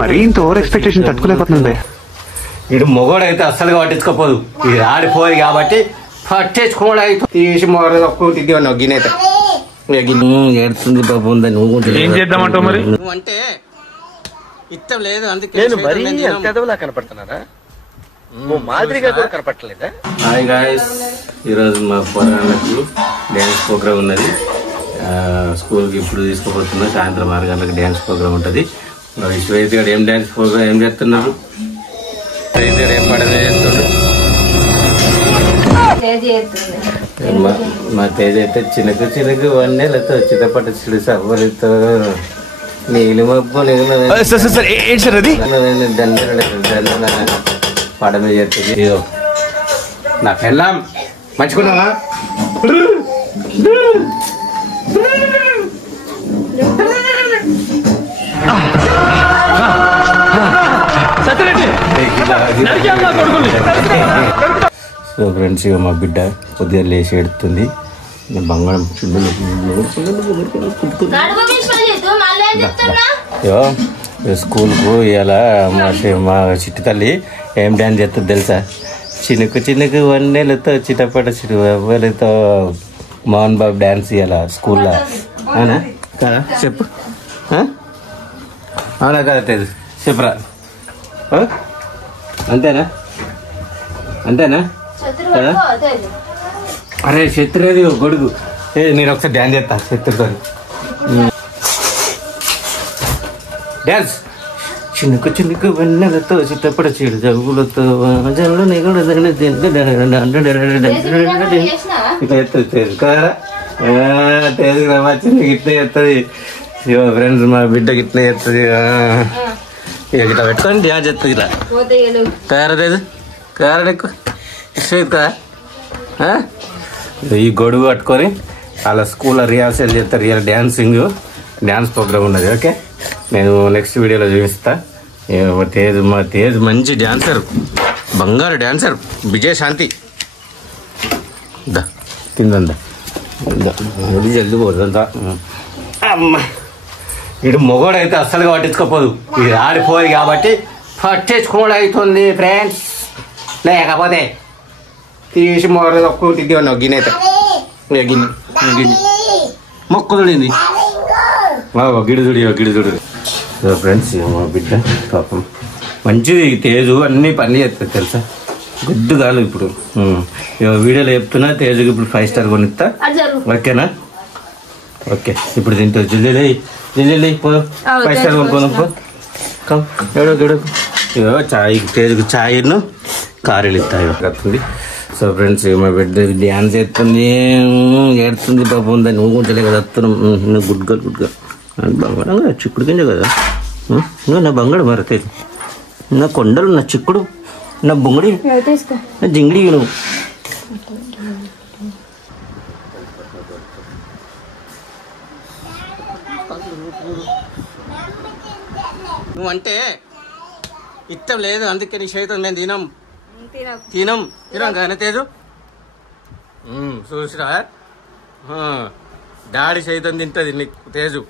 మరీ ఇంత over expectation తట్టుకోలేకపోతుంది. ఇటు మొగోడైతే అస్సలుగా పట్టించుకోపోదు, ఇది ఆడిపోయి కాబట్టి పట్టేసుకోవడం అయితే తీసి మొగ గిన్నెత ఏడుతుంది బాబు ఉందని. నువ్వు ఏం చేద్దామంటావు మరి? నువ్వు అంటే ఇష్టం లేదు అందుకే కనపడుతున్నారా, మాదిరిగా కూడా కనపడలేదా? హాయ్ గాయ్స్, ఈరోజు మా పొరాళ్ళకి డ్యాన్స్ ప్రోగ్రామ్ ఉన్నది. స్కూల్కి ఇప్పుడు తీసుకుపోతున్నా. సాయంత్రం 6 గంటలకు డ్యాన్స్ ప్రోగ్రామ్ ఉంటుంది. శ్వేత గారు ఏం డ్యాన్స్ ప్రోగ్రామ్ ఏం చేస్తున్నారు? శ్వేత గారు ఏం పడగా చేస్తున్నాడు? మా తేజ్ అయితే చిన్నకు చిన్నకు 1 నెలతో చిన్నపట్ట చిడు సవ్వలతో నీళ్ళు మబ్బు పడమే చేస్తుంది. నా పెళ్ళాం మంచుకున్నావా? సో ఫ్రెండ్స్, ఇక మా బిడ్డ కొద్దిగా లేచి ఎడుతుంది. బంగారం స్కూల్కు ఇలా మా చిట్టి తల్లి ఏం డ్యాన్స్ చేస్తుంది తెలుసా? చినుకు చినుకు 1 నెలతో చిటపట చిరు అవ్వలతో మోహన్ బాబు డ్యాన్స్ ఇవ్వాల స్కూల్లో. అవునా కదా? చెప్పు. అవునా కదా తెలు చెప్పురా. అంతేనా అంతేనా కదా? అరే శత్రుది గొడుగు. నేను ఒకసారి డ్యాన్స్ చేస్తా శత్రుతో. డ్యాన్స్ చినుకు చినుకు 1 నెలతో చిట్టపడ చీడు జబ్బులతో ఇట్లా ఎత్తది తేజు కదా? తేజు చిన్న గిట్నే ఎత్తది. ఫ్రెండ్స్, మా బిడ్డ గిట్నే ఎత్తది. ఇక ఇట్లా పెట్టుకొని డ్యాన్స్ చేస్తుంది. ఇట్లా తయారా తేజు తయారా ఎక్కువ ఇష్టం కదా? ఈ గొడుగు పట్టుకొని అలా స్కూల్లో రిహార్సల్ చేస్తారు. రియల్ డ్యాన్స్ ప్రోగ్రామ్ ఉన్నది. ఓకే, నేను నెక్స్ట్ వీడియోలో చూపిస్తా. మా తేజ్ మంచి డ్యాన్సర్, బంగారు డ్యాన్సర్. విజయశాంతి దా కిందందా జల్ది పోతుందా? అమ్మ, ఇటు మొగోడైతే అస్సలుగా పట్టించుకోపోదు, ఇది ఆడిపోయి కాబట్టి పట్టించుకోవడం అవుతుంది ఫ్రెండ్స్. లేకపోతే తీసి మొక్కుతుంది ఉన్నావు గిన్నెత గిన్నె మొక్కుదుడింది గిడుదుడు. సో ఫ్రెండ్స్, మా బిడ్డ పాపం మంచిది. తేజు అన్ని పని చేస్తుంది తెలుసా? గుడ్డు కాదు. ఇప్పుడు వీడియోలో చెప్తున్నా, తేజుకి ఇప్పుడు 5 స్టార్ కొనిస్తా. ఓకేనా? ఓకే, ఇప్పుడు తింటుంది. జల్దీ పో 5 స్టార్ కొనుక్కో. ఇగో చాయ్, తేజుకి చాయ్ను కారీలు ఇస్తాయి వస్తుంది. సో ఫ్రెండ్స్, మా బిడ్డ డ్యాన్స్ చేస్తుంది, ఏడుతుంది పాపం ఉందని. నువ్వు కొంచెం కదా వస్తున్నాం. గుడ్గా బంగారం కదా, చిక్కుడు కింద కదా. నా బంగాడు మరతేది, నా కొండలు, నా చిక్కుడు, నా బొంగడి, నా జింగిడి. నువ్వంటే ఇష్టం లేదు అందుకే నీ చేతులు మేము తినం కానీ తేజు చూసిరా. డాడీ సైతం తింటది నీకు తేజు.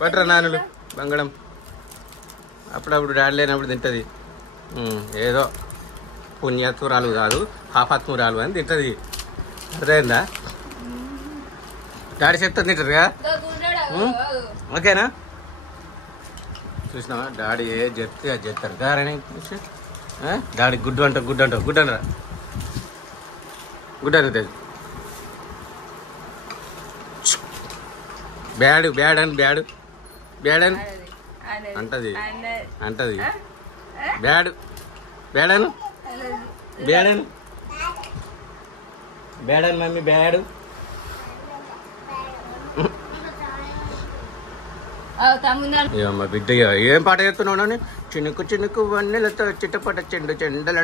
పట్రా నాన్నలు బంగడం అప్పుడప్పుడు డాడీ లేనప్పుడు తింటది. ఏదో పుణ్యాత్మురాలు కాదు, పాపాత్మురాలు అని తింటది. అర్థమైందా? డాడీ సైతం తింటారు కదా. ఓకేనా? చూసినావా? డాడీ ఏ చెప్తే అది చెప్తారు గారని. డాడీ గుడ్డు అంటారా గుడ్డను తెలు బ్యాడ్ అంటది బ్యాడను మమ్మీ బ్యాడు. మా బిడ్డ ఏం పాట చెప్తున్నావు? చినుకు చినుకు 1 నెలతో చిట్టపట చెండు చెండల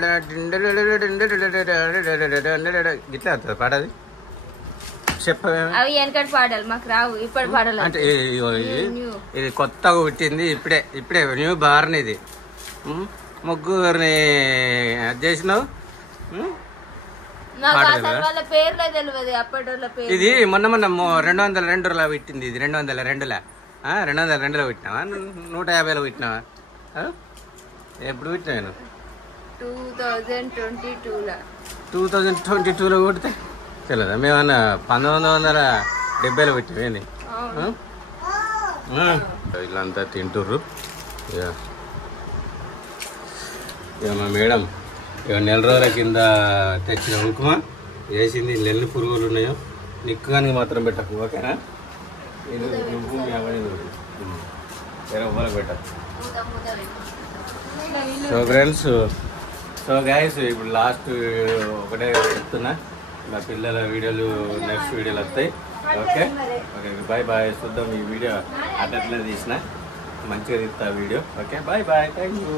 గిట్లా పాడది. అంటే ఇది కొత్తగా పుట్టింది, ఇప్పుడే న్యూ బార్న్. ఇది ముగ్గురిని చేసినావు. ఇది మొన్న 202లో పెట్టింది. ఇది 202లా 202లో పెట్టినావా 150లో పెట్టినావా ఎప్పుడు పెట్టినా నేను 2022లో కొడితే తెలియదా మేమన్నా 1970లో పెట్టినామేంది వీళ్ళంతా తింటుర్రు ఇక మా మేడం ఇక 4 రోజుల కింద తెచ్చిన ఉప్మా వేసింది నెల్లి పురుగులు ఉన్నాయో నిక్కుగానికి మాత్రం పెట్టకు ఓకేనా ఇది నువ్వు మీ అవ్వని వేరే ఉవ్వలకు పెట్టచ్చు సో ఫ్రెండ్స్ సో గైస్ ఇప్పుడు లాస్ట్ ఒకటే చెప్తున్నా మా పిల్లల వీడియోలు నెక్స్ట్ వీడియోలు వస్తాయి ఓకే ఓకే బాయ్ బాయ్ చూద్దాం ఈ వీడియో అట్లా తీసిన మంచిగా తీస్తా video okay bye bye thank you